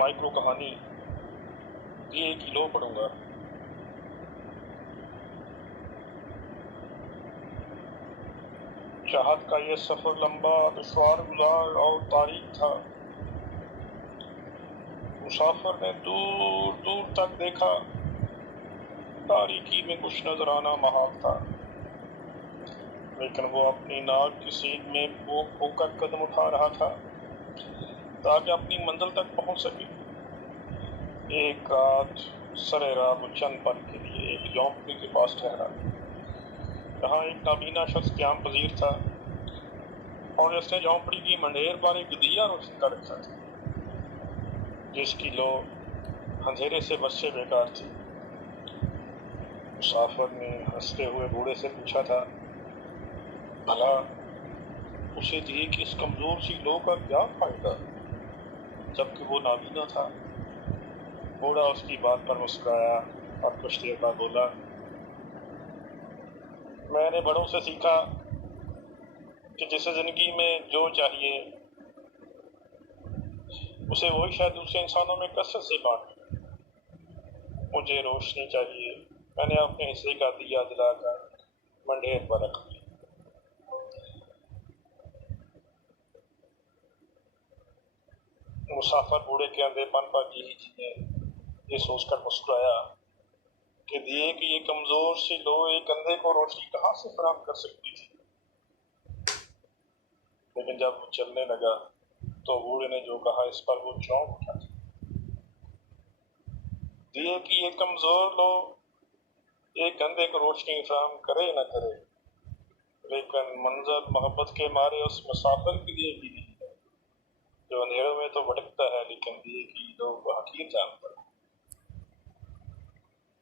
Micro کہانی دیے کی لو پڑھوں گا۔ چاہت کا یہ سفر لمبا، دشوار گزار اور تاریک تھا۔ مسافر نے دور دور تک دیکھا، تاریکی میں کچھ نظر آنا محال تھا، لیکن وہ اپنی ناک کی سیدھ میں پھونک پھونک کر قدم اٹھا رہا تھا تاکہ اپنی منزل تک پہنچ سکے۔ ایک رات سرے راہ وہ چند پل کے لیے ایک جھونپڑی کے پاس ٹھہرا، جہاں ایک نابینا شخص قیام پذیر تھا اور اس نے جھونپڑی کی منڈیر پر ایک دیا روشن کر رکھا تھا جس کی لو اندھیرے سے بس سے بیکار تھی۔ مسافر نے ہنستے ہوئے بوڑھے سے پوچھا تھا، بھلا اسے دیے کہ اس کمزور سی لو کا کیا فائدہ جبکہ وہ نابینا تھا؟ بوڑھا اس کی بات پر مسکرایا اور کچھ دیر بعد بولا، میں نے بڑوں سے سیکھا کہ جسے زندگی میں جو چاہیے اسے وہی شاید دوسرے انسانوں میں کثرت سے بانٹے۔ مجھے روشنی چاہیے، میں نے اپنے حصے کا دیا جلا کر منڈیر پر رکھ دیا۔ مسافر بوڑھے کے اندھے پن پر یہ سوچ کر مسکرایا کہ دیے کہ یہ کمزور سی لو ایک اندھے کو روشنی کہاں سے فراہم کر سکتی تھی۔ لیکن جب وہ چلنے لگا تو بوڑھے نے جو کہا اس پر وہ چونک اٹھا۔ دیے کہ یہ کمزور لو ایک اندھے کو روشنی فراہم کرے نہ کرے، لیکن منظر محبت کے مارے اس مسافر کے لیے بھی نہیں ہے جو اندھیروں میں تو بھٹکتا ہے لیکن دیے کی لو کو حقیر جانتا ہے۔